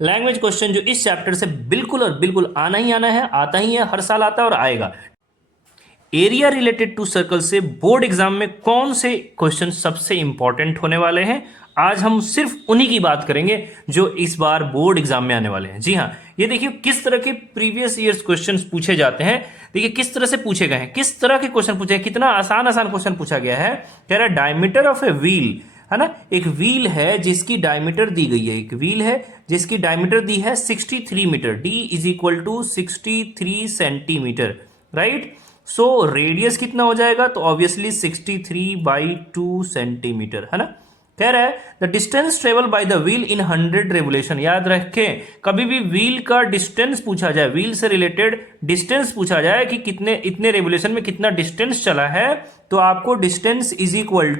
Language question जो इस chapter से बिल्कुल और बिल्कुल आना ही आना है, आता ही है, हर साल आता है और आएगा। एरिया रिलेटेड टू सर्कल से बोर्ड एग्जाम में कौन से क्वेश्चन सबसे इंपॉर्टेंट होने वाले हैं, आज हम सिर्फ उन्हीं की बात करेंगे जो इस बार बोर्ड एग्जाम में आने वाले हैं। जी हाँ, ये देखिए किस तरह के प्रीवियस ईयर्स क्वेश्चंस पूछे जाते हैं। देखिए किस तरह से पूछे गए हैं, किस तरह के क्वेश्चन पूछे हैं, कितना आसान आसान क्वेश्चन पूछा गया है। कह रहा है डायमीटर ऑफ ए व्हील, है ना, एक व्हील है जिसकी डायमीटर दी गई है, एक व्हील है जिसकी डायमीटर दी है 63 metre, d is equal to 63 centimetre, right. So radius कितना हो जाएगा, तो ऑब्वियसली 63/2 सेंटीमीटर, है ना। कह रहा है the distance travel by the wheel in 100 revolution. याद रखें, कभी भी व्हील का डिस्टेंस पूछा जाए, व्हील से रिलेटेड डिस्टेंस पूछा जाए कि कितने इतने रेवोल्यूशन में कितना डिस्टेंस चला है, तो आपको डिस्टेंस इज इक्वल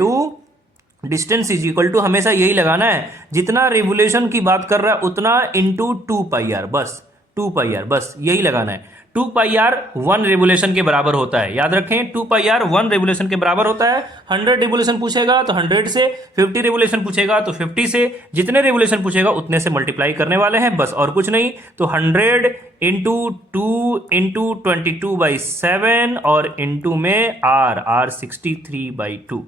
टू हमेशा यही लगाना है, जितना रेवोल्यूशन की बात कर रहा है उतना इंटू 2πr, बस 2πr, बस यही लगाना है। 2πr 1 रेवोल्यूशन के बराबर होता है, याद रखें 2πr 1 रेवोल्यूशन के बराबर होता है। 100 रेवोल्यूशन पूछेगा तो 100 से, 50 रेवोल्यूशन पूछेगा तो 50 से, जितने रेवोल्यूशन पूछेगा उतने से मल्टीप्लाई करने वाले हैं, बस और कुछ नहीं। तो 100 इंटू 2 इंटू 22/7 और इंटू में r 63/2,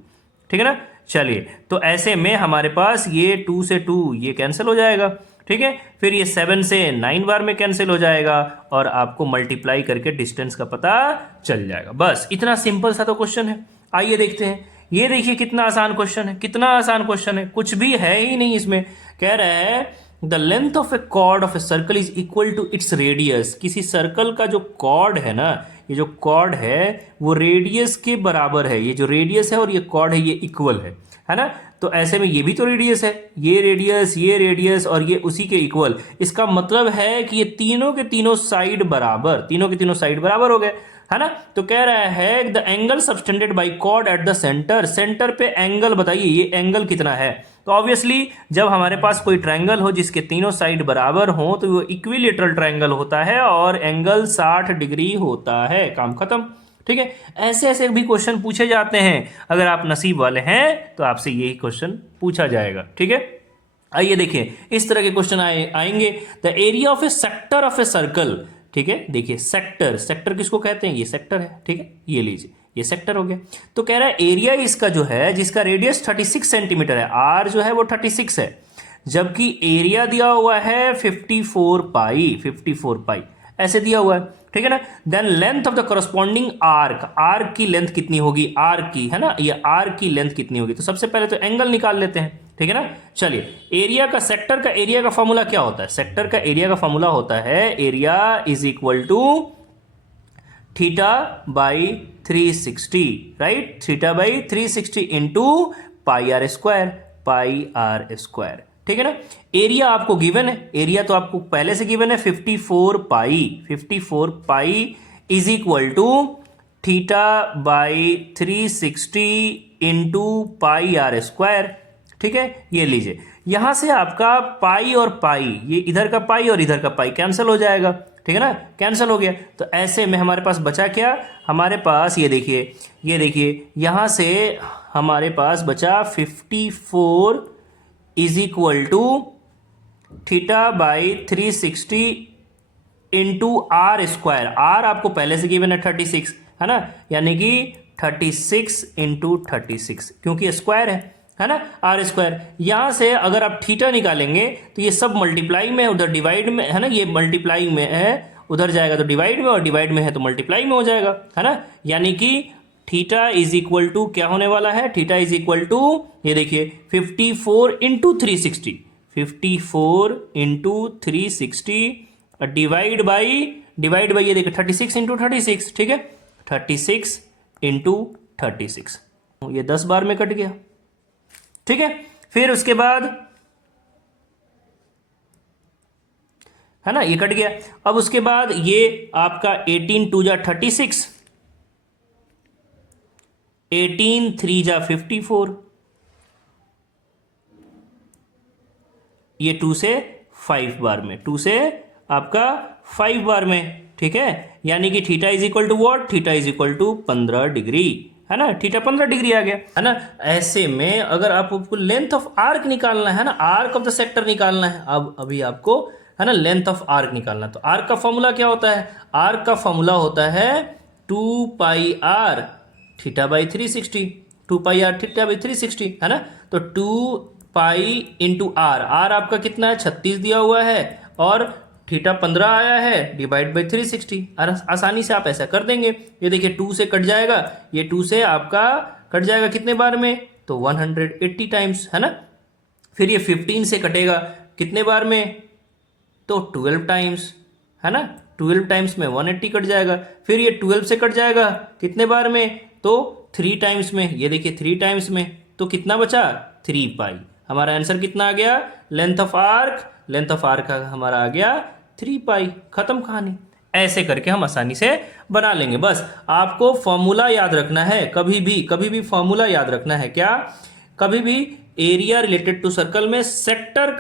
ठीक है ना। चलिए, तो ऐसे में हमारे पास ये 2 से 2 ये कैंसिल हो जाएगा, ठीक है। फिर ये 7 से 9 बार में कैंसिल हो जाएगा और आपको मल्टीप्लाई करके डिस्टेंस का पता चल जाएगा। बस इतना सिंपल सा तो क्वेश्चन है। आइए देखते हैं, ये देखिए कितना आसान क्वेश्चन है, कितना आसान क्वेश्चन है, कुछ भी है ही नहीं इसमें। कह रहा है the length of a chord of a circle is equal to its radius. किसी सर्कल का जो कॉर्ड है ना, ये जो कॉर्ड है वो रेडियस के बराबर है। ये जो रेडियस है और ये कॉर्ड है ये इक्वल है ना। तो ऐसे में ये भी तो रेडियस है, ये रेडियस और ये उसी के इक्वल। इसका मतलब है कि ये तीनों के तीनों साइड बराबर, तीनों के तीनों साइड बराबर हो गए, है ना। तो कह रहा है the angle subtended by chord at the centre. Centre पे एंगल बताइए, ये एंगल कितना है। तो ऑब्वियसली जब हमारे पास कोई ट्रायंगल हो जिसके तीनों साइड बराबर हो तो वो इक्विलेटरल ट्रायंगल होता है और एंगल 60 डिग्री होता है, काम खत्म, ठीक है। ऐसे ऐसे भी क्वेश्चन पूछे जाते हैं, अगर आप नसीब वाले हैं तो आपसे यही क्वेश्चन पूछा जाएगा, ठीक है। आइए देखिए, इस तरह के क्वेश्चन आएंगे। The area of A sector of a circle, ठीक है। देखिए सेक्टर किसको कहते हैं, ये सेक्टर है, ठीक है, ये लीजिए ये सेक्टर हो गया। तो कह रहा है एरिया इसका जो है जिसका रेडियस 36 सेंटीमीटर है, आर जो है वो 36 है, जबकि एरिया दिया हुआ है 54 पाई ऐसे दिया हुआ है, ठीक है ना। Then length of the corresponding arc की लेंथ कितनी होगी, आर्क की, है ना, ये आर्क की लेंथ कितनी होगी। तो सबसे पहले तो एंगल निकाल लेते हैं, ठीक है ना। चलिए, एरिया का, सेक्टर का एरिया का फॉर्मूला क्या होता है, सेक्टर का एरिया का फॉर्मूला होता है area is equal to θ/360, right, θ/360 into πr square, ठीक है ना। एरिया आपको गिवन है, एरिया तो आपको पहले से गिवन है 54 pi is equal to θ/360 into πr square, ठीक है। ये लीजिए, यहां से आपका पाई और पाई, ये इधर का पाई और इधर का पाई कैंसिल हो जाएगा, ठीक है ना, कैंसिल हो गया। तो ऐसे में हमारे पास बचा क्या, हमारे पास ये देखिए यहां से हमारे पास बचा 54 is equal to θ/360 into r square. R आपको पहले से गिवन है 36, है ना, यानी कि 36 इंटू 36, क्योंकि स्क्वायर है ना, आर स्क्वायर। यहां से अगर आप थीटा निकालेंगे तो ये सब मल्टीप्लाई में, उधर डिवाइड में, है ना, ये मल्टीप्लाई में है, उधर जाएगा तो डिवाइड में, और डिवाइड में है तो मल्टीप्लाई में हो जाएगा, है ना। यानी कि थीटा इज इक्वल टू क्या होने वाला है, थीटा इज इक्वल टू, ये देखिए 54 इंटू 360, 54 इंटू 360 डिवाइड बाई ये देखिए 36 इंटू 36, ठीक है, 36 इंटू 36, ये 10 बार में कट गया, ठीक है। फिर उसके बाद, है ना, ये कट गया। अब उसके बाद ये आपका 18 2 जा 36, 18 3 जा 54, ये 2 से 5 बार में, 2 से आपका 5 बार में, ठीक है। यानी कि theta is equal to what, theta is equal to 15 degree, है ना, थीटा 15 डिग्री आ गया, है ना। ऐसे में अगर आपको लेंथ ऑफ आर्क निकालना है ना, आर्क ऑफ द सेक्टर निकालना है, अब अभी आपको है ना लेंथ ऑफ आर्क निकालना, तो आर्क का फॉर्मूला क्या होता है, आर्क का फॉर्मूला होता है 2 pi R theta by 360, 2 pi R theta by 360, है ना। तो 2 पाई इंटू आर, आर आपका कितना है 36 दिया हुआ है, और थीटा 15 आया है, डिवाइड बाई 360। आसानी से आप ऐसा कर देंगे, ये देखिए 2 से कट जाएगा, ये 2 से आपका कट जाएगा कितने बार में, तो 180 टाइम्स, है ना। फिर ये 15 से कटेगा कितने बार में, तो 12 टाइम्स, है ना, 12 टाइम्स में 180 कट जाएगा। फिर ये 12 से कट जाएगा कितने बार में, तो 3 टाइम्स में, ये देखिए 3 टाइम्स में, तो कितना बचा 3 पाई। हमारा आंसर कितना आ गया, लेंथ ऑफ आर्क का हमारा आ गया 3 पाई। खत्म कहानी। ऐसे करके हम आसानी से बना लेंगे। बस आपको फॉर्मूला याद रखना है, कभी भी फॉर्मूला याद रखना है, क्या, कभी भी एरिया रिलेटेड टू सर्कल में सेक्टर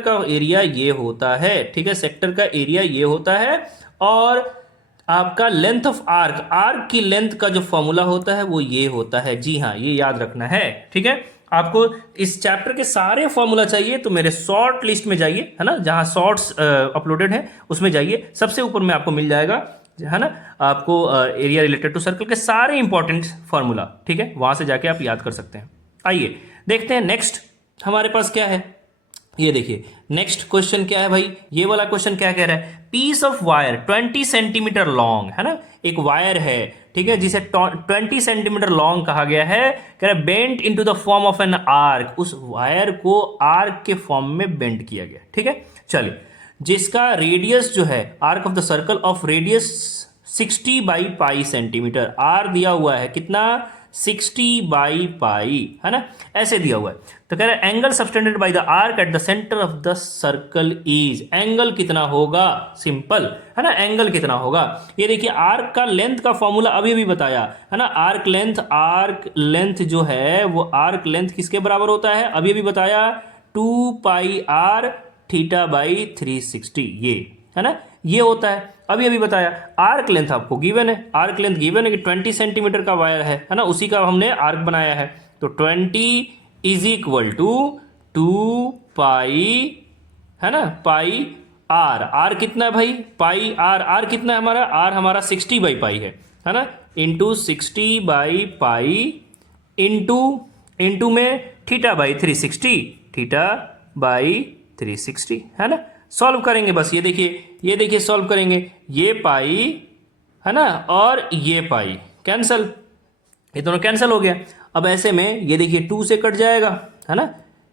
का एरिया ये होता है, ठीक है, सेक्टर का एरिया ये होता है, और आपका लेंथ ऑफ आर्क की लेंथ का जो फॉर्मूला होता है वो ये होता है। जी हाँ, ये याद रखना है, ठीक है। आपको इस चैप्टर के सारे फॉर्मूला चाहिए तो मेरे शॉर्ट लिस्ट में जाइए, है ना, जहां शॉर्ट्स अपलोडेड है उसमें जाइए, सबसे ऊपर में आपको मिल जाएगा, है ना, आपको एरिया रिलेटेड टू सर्कल के सारे इंपॉर्टेंट फॉर्मूला, ठीक है, वहां से जाके आप याद कर सकते हैं। आइए देखते हैं नेक्स्ट हमारे पास क्या है। ये देखिए नेक्स्ट क्वेश्चन क्या है भाई, ये वाला क्वेश्चन क्या कह रहा है, piece of wire 20 centimetre long, है ना, एक वायर है, ठीक है, जिसे 20 सेंटीमीटर लॉन्ग कहा गया है, कह रहा है bent into the form of an arc, उस वायर को आर्क के फॉर्म में बेंट किया गया, ठीक है। चलिए, जिसका रेडियस जो है, arc of the circle of radius 60 by pi centimetre, R दिया हुआ है कितना 60 बाई पाई, है ना, ऐसे दिया हुआ है। तो कह रहा है angle subtended by the arc eight the centre of the circle is, angle कितना होगा, सिंपल, है ना, एंगल कितना होगा। ये देखिए आर्क का लेंथ का फॉर्मूला अभी बताया, है ना, आर्क लेंथ जो है वो आर्क लेंथ किसके बराबर होता है, अभी बताया 2 पाई आर थीटा बाई 360, ये, है ना, ये होता है, अभी बताया। आर्क लेंथ आपको गिवन है, आर्क लेंथ गिवन है कि 20 सेंटीमीटर का वायर है ना, उसी का हमने आर्क बनाया है, तो 20 इज इक्वल टू 2 पाई, है ना, पाई आर, आर कितना है भाई, पाई आर, आर कितना है हमारा, आर हमारा 60 बाई पाई है ना, इंटू 60 बाई पाई इंटू में थीटा बाई 360, थीटा बाई 360, है ना। सॉल्व करेंगे बस, ये देखिए सॉल्व करेंगे, ये पाई, है ना, और ये पाई कैंसल, ये दोनों कैंसिल हो गया। अब ऐसे में ये देखिए 2 से कट जाएगा, है ना,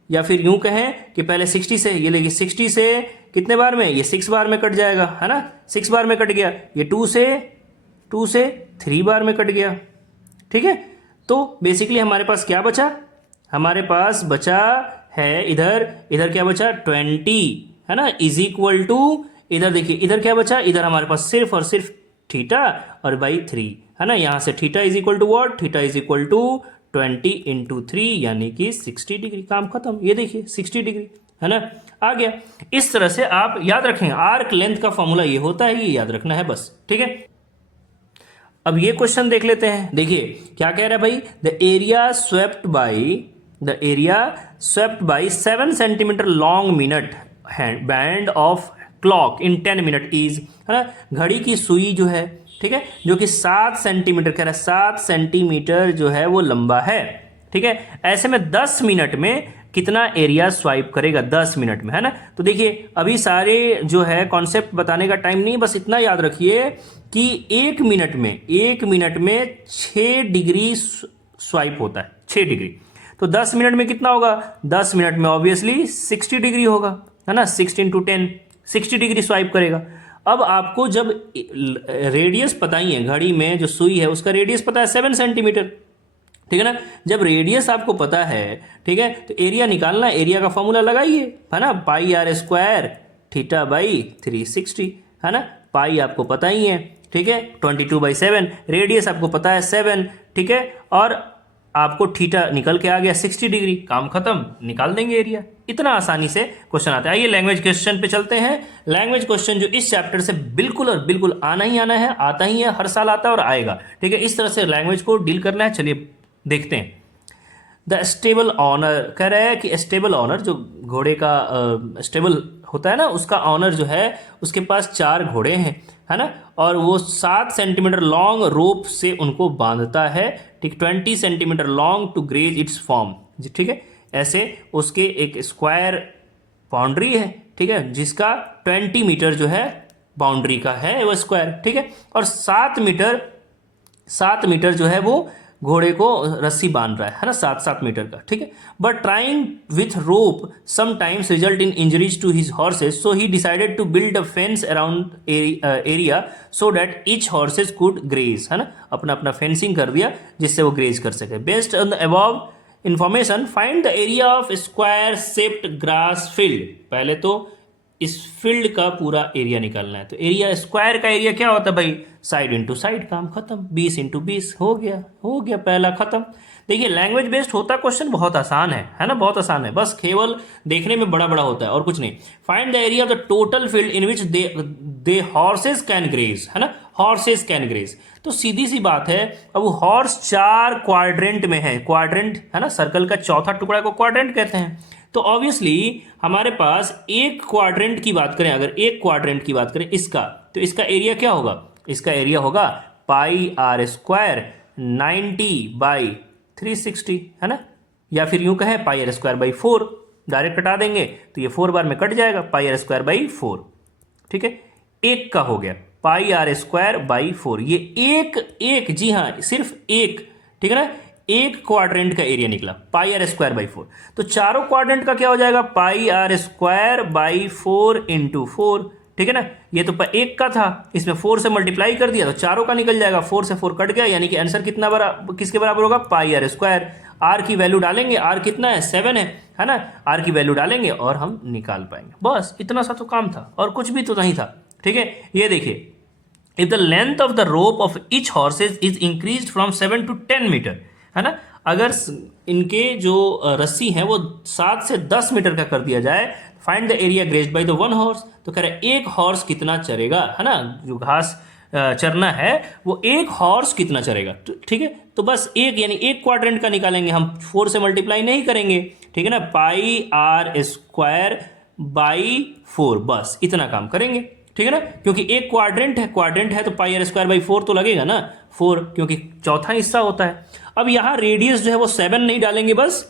या फिर यूं कहें कि पहले 60 से, ये देखिए 60 से कितने बार में, ये 6 बार में कट जाएगा, है ना, 6 बार में कट गया, ये 2 से 3 बार में कट गया, ठीक है। तो बेसिकली हमारे पास क्या बचा, हमारे पास बचा है इधर क्या बचा 20, है ना, इज इक्वल टू, इधर देखिए इधर क्या बचा, इधर हमारे पास सिर्फ और सिर्फ थीटा और बाई 3, है ना, यहां से theta is equal to what, theta is equal to 20 into 3 यानी कि 60 डिग्री, काम खत्म। ये देखिए 60 डिग्री, है ना, आ गया। इस तरह से आप याद रखें, आर्क लेंथ का फॉर्मूला ये होता है, ये याद रखना है बस, ठीक है। अब ये क्वेश्चन देख लेते हैं, देखिए क्या कह रहा है भाई, the area swept by 7 centimetre long minute band of clock in 10 minute is, है ना, घड़ी की सुई जो है, ठीक है, जो कि 7 सेंटीमीटर कह रहा है, 7 सेंटीमीटर जो है वो लंबा है, ठीक है। ऐसे में 10 मिनट में कितना एरिया स्वाइप करेगा, 10 मिनट में, है ना। तो देखिए अभी सारे जो है कॉन्सेप्ट बताने का टाइम नहीं, बस इतना याद रखिए कि 1 मिनट में 6 डिग्री स्वाइप होता है, 6 डिग्री। तो 10 मिनट में कितना होगा, 10 मिनट में ऑब्वियसली 60 डिग्री होगा, है ना, 6 इंटू 10 60 डिग्री स्वाइप करेगा। अब आपको जब रेडियस पता ही है, घड़ी में जो सुई है उसका रेडियस पता है 7 सेंटीमीटर, ठीक है ना। जब रेडियस आपको पता है, ठीक है, तो एरिया निकालना, एरिया का फॉर्मूला लगाइए, है ना, पाई आर स्क्वायर थीटा बाई 360, है ना, पाई आपको पता ही है, ठीक है, 22/7, रेडियस आपको पता है 7, ठीक है, और आपको थीटा निकल के आ गया 60 डिग्री, काम खत्म, निकाल देंगे एरिया। इतना आसानी से क्वेश्चन आता है। आइए लैंग्वेज क्वेश्चन पे चलते हैं। लैंग्वेज क्वेश्चन जो इस चैप्टर से बिल्कुल और बिल्कुल आना ही आना है, आता ही है, हर साल आता है और आएगा, ठीक है। इस तरह से लैंग्वेज को डील करना है। चलिए देखते हैं। द स्टेबल ऑनर कह रहा है कि स्टेबल ऑनर जो घोड़े का स्टेबल होता है ना, उसका ऑनर जो है उसके पास 4 घोड़े हैं, है ना, और वो 7 सेंटीमीटर लॉन्ग रोप से उनको बांधता है, ठीक, 20 centimetre long to graze its form, ठीक है। ऐसे उसके एक स्क्वायर बाउंड्री है, ठीक है, जिसका 20 मीटर जो है बाउंड्री का है वो स्क्वायर, ठीक है, और 7 मीटर जो है वो घोड़े को रस्सी बांध रहा है ना, 7 मीटर का, ठीक है। But trying with rope sometimes result in injuries to his horses, so he decided to build a fence around area so that each horses could graze, है ना, अपना अपना फेंसिंग कर दिया जिससे वो ग्रेज कर सके। Based on the above information find the area of square shaped grass field. पहले तो इस फील्ड का पूरा एरिया निकालना है। तो एरिया, स्क्वायर का एरिया क्या होता है भाई, साइड इंटू साइड, काम खत्म, 20 इंटू 20 हो गया पहला खत्म। देखिए लैंग्वेज बेस्ड होता क्वेश्चन बहुत आसान है ना, बहुत आसान है, बस केवल देखने में बड़ा बड़ा होता है और कुछ नहीं। Find the area of the total field in which they horses can graze, है ना, हॉर्सेस कैन ग्रेज। तो सीधी सी बात है, अब वो हॉर्स 4 क्वाड्रेंट में है, क्वाड्रेंट है ना, सर्कल का चौथा टुकड़ा को क्वाड्रेंट कहते हैं। तो ऑब्वियसली हमारे पास एक क्वाड्रेंट की बात करें, अगर एक क्वाड्रेंट की बात करें इसका, तो इसका एरिया क्या होगा, इसका एरिया होगा पाई आर स्क्वायर 90 बाई 360, है ना, या फिर यूं कहें पाई आर स्क्वायर बाई 4, डायरेक्ट कटा देंगे तो ये 4 बार में कट जाएगा, पाई आर स्क्वायर बाई 4, ठीक है। एक का हो गया पाई आर स्क्वायर बाई 4, ये एक जी हाँ सिर्फ एक, ठीक है ना, एक क्वाड्रेंट का एरिया निकला पाई आर स्क्वायर बाई 4। तो चारों क्वाड्रेंट का क्या हो जाएगा, पाई आर स्क्वायर बाई 4 इंटू 4, ठीक है ना। ये तो एक का था, इसमें 4 से मल्टीप्लाई कर दिया तो चारों का निकल जाएगा, 4 से 4 कट गया, यानी कि आंसर कितना किसके बराबर होगा, पाई आर स्क्वायर। आर की वैल्यू डालेंगे, आर कितना है 7 है ना, आर की वैल्यू डालेंगे और हम निकाल पाएंगे। बस इतना सा तो काम था और कुछ भी तो नहीं था, ठीक है। ये देखिए, if the length of the rope of each horses is increase from 7 to 10 metre, है ना, अगर इनके जो रस्सी है वो 7 से 10 मीटर का कर दिया जाए, find the area grazed by the 1 horse. तो कह रहे हैं एक हॉर्स कितना चरेगा, है ना, जो घास चरना है वो एक हॉर्स कितना चरेगा, ठीक है। तो बस एक यानी एक क्वाड्रेंट का निकालेंगे हम, 4 से मल्टीप्लाई नहीं करेंगे, ठीक है ना, पाई आर स्क्वायर बाई 4, बस इतना काम करेंगे, ठीक है ना, क्योंकि एक क्वाड्रेंट है तो पाई आर स्क्वायर बाई 4 तो लगेगा ना, 4 क्योंकि चौथा हिस्सा होता है। अब यहाँ रेडियस जो है वो 7 नहीं डालेंगे, बस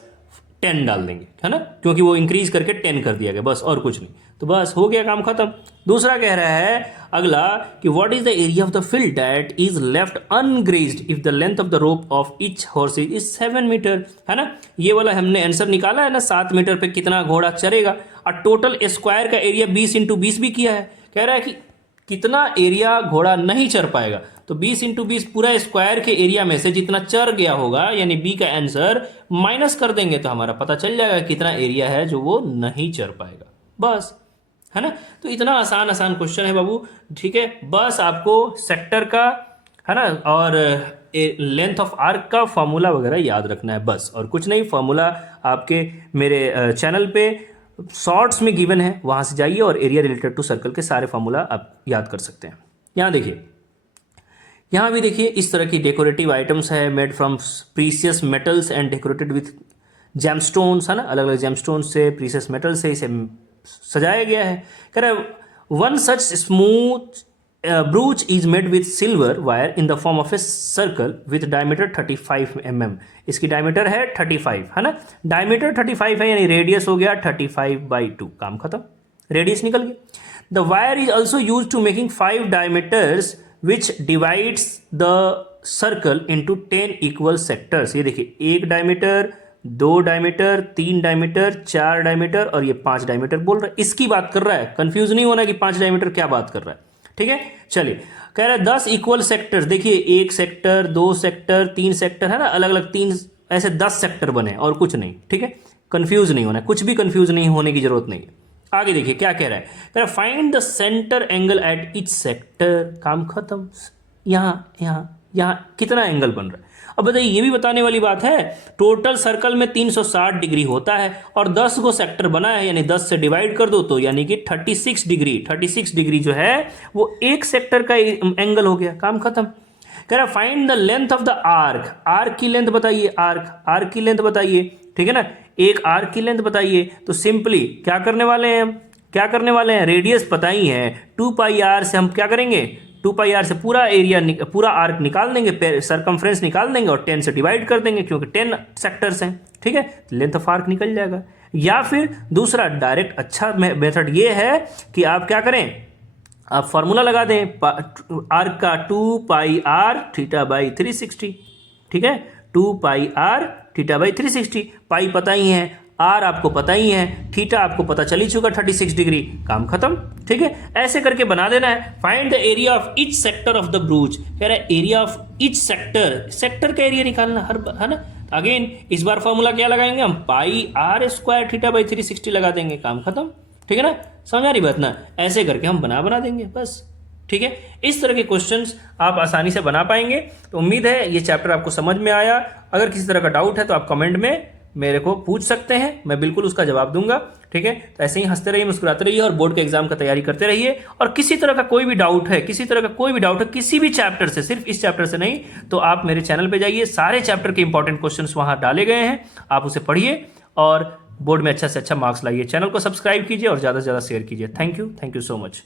10 डाल देंगे, है ना, क्योंकि वो इंक्रीज करके 10 कर दिया गया, बस और कुछ नहीं। तो बस हो गया काम खत्म। दूसरा कह रहा है अगला कि what is the area of the field that is left ungrazed if the length of the rope of each horse is 7 metre, है ना। ये वाला हमने आंसर निकाला है ना, 7 मीटर पे कितना घोड़ा चरेगा, और टोटल स्क्वायर का एरिया 20 इंटू 20 भी किया है। कह रहा है कि कितना एरिया घोड़ा नहीं चर पाएगा, तो 20 इंटू 20 पूरा स्क्वायर के एरिया में से जितना चर गया होगा, यानी बी का आंसर माइनस कर देंगे तो हमारा पता चल जाएगा कितना एरिया है जो वो नहीं चर पाएगा, बस, है ना। तो इतना आसान क्वेश्चन है बाबू, ठीक है। बस आपको सेक्टर का, है ना, और लेंथ ऑफ आर्क का फॉर्मूला वगैरह याद रखना है, बस और कुछ नहीं। फॉर्मूला आपके मेरे चैनल पे शॉर्ट्स में गिवन है, वहां से जाइए और एरिया रिलेटेड टू सर्कल के सारे फॉर्मूला आप याद कर सकते हैं। यहाँ देखिए, यहाँ भी देखिए इस तरह की डेकोरेटिव आइटम्स है, made from precious metals and decorated with gemstones, है ना, अलग अलग जेमस्टोन्स से, प्रीसियस मेटल से इसे सजाया गया है। कह रहा है one such smooth ब्रूच is made with silver wire in the form of a circle with diameter 35 mm। इसकी डायमीटर है 35, है ना, डायमीटर 35 है, यानी रेडियस हो गया 35/2, काम खत्म, रेडियस निकल गया। The wire is also use to making 5 diameters which divides the circle into 10 equal sectors. ये देखिए, 1 डायमीटर, 2 डायमीटर, 3 डायमीटर, 4 डायमीटर और ये 5 डायमीटर बोल रहा है, इसकी बात कर रहा है। कंफ्यूज नहीं होना कि 5 डायमीटर क्या बात कर रहा है, ठीक है। चलिए, कह रहा है 10 इक्वल सेक्टर्स, देखिए 1 सेक्टर, 2 सेक्टर, 3 सेक्टर, है ना, अलग अलग 3 ऐसे 10 सेक्टर बने और कुछ नहीं, ठीक है। कंफ्यूज नहीं होना, कुछ भी कंफ्यूज नहीं होने की जरूरत नहीं है। आगे देखिए क्या कह रहा है, कह रहा है find the centre angle at each sector, काम खत्म। यहाँ कितना एंगल बन रहा है, अब बताइए, ये भी बताने वाली बात है, टोटल सर्कल में 360 डिग्री होता है और 10 को सेक्टर बना है, यानी 10 से डिवाइड कर दो तो यानी कि 36 डिग्री, 36 डिग्री जो है वो एक सेक्टर का एंगल हो गया, काम खत्म। कह रहा find the length of the arc, arc की लेंथ बताइए, आर्क की लेंथ बताइए, ठीक है ना, एक आर्क की लेंथ बताइए। तो सिंपली क्या करने वाले हैं, क्या करने वाले हैं, रेडियस पता ही है, 2 पाई आर से हम क्या करेंगे, 2 पाई आर से पूरा एरिया पूरा आर्क निकाल देंगे, सरकमफ्रेंस निकाल देंगे और 10 से डिवाइड कर देंगे क्योंकि 10 सेक्टर्स हैं, ठीक है, लेंथ ऑफ आर्क निकल जाएगा। या फिर दूसरा डायरेक्ट अच्छा मेथड ये है कि आप क्या करें, आप फॉर्मूला लगा दें आर्क का 2 पाई आर थीटा बाई 360, ठीक है, 2 पाई आर थीटा बाई 360, पाई पता ही है, आर आपको पता ही है, थीटा आपको पता चल ही चुका 36 डिग्री, काम खत्म, ठीक है। ऐसे करके बना देना है। Find the area of each sector of the brooch, कह रहा है area of each sector, sector का एरिया निकालना हर बार, है ना। अगेन इस बार फॉर्मूला क्या लगाएंगे हम, पाई आर स्क्वायर थीटा बाई 360 लगा देंगे, काम खत्म, ठीक है ना, समझा रही बात ना। ऐसे करके हम बना देंगे बस, ठीक है। इस तरह के क्वेश्चंस आप आसानी से बना पाएंगे। तो उम्मीद है ये चैप्टर आपको समझ में आया। अगर किसी तरह का डाउट है तो आप कमेंट में मेरे को पूछ सकते हैं, मैं बिल्कुल उसका जवाब दूंगा, ठीक है। तो ऐसे ही हंसते रहिए, मुस्कुराते रहिए और बोर्ड के एग्जाम का तैयारी करते रहिए। और किसी तरह का कोई भी डाउट है, किसी तरह का कोई भी डाउट है किसी भी चैप्टर से, सिर्फ इस चैप्टर से नहीं, तो आप मेरे चैनल पे जाइए, सारे चैप्टर के इंपॉर्टेंट क्वेश्चंस वहां डाले गए हैं, आप उसे पढ़िए और बोर्ड में अच्छा से अच्छा मार्क्स लाइए। चैनल को सब्सक्राइब कीजिए और ज़्यादा से ज़्यादा शेयर कीजिए। Thank you so much.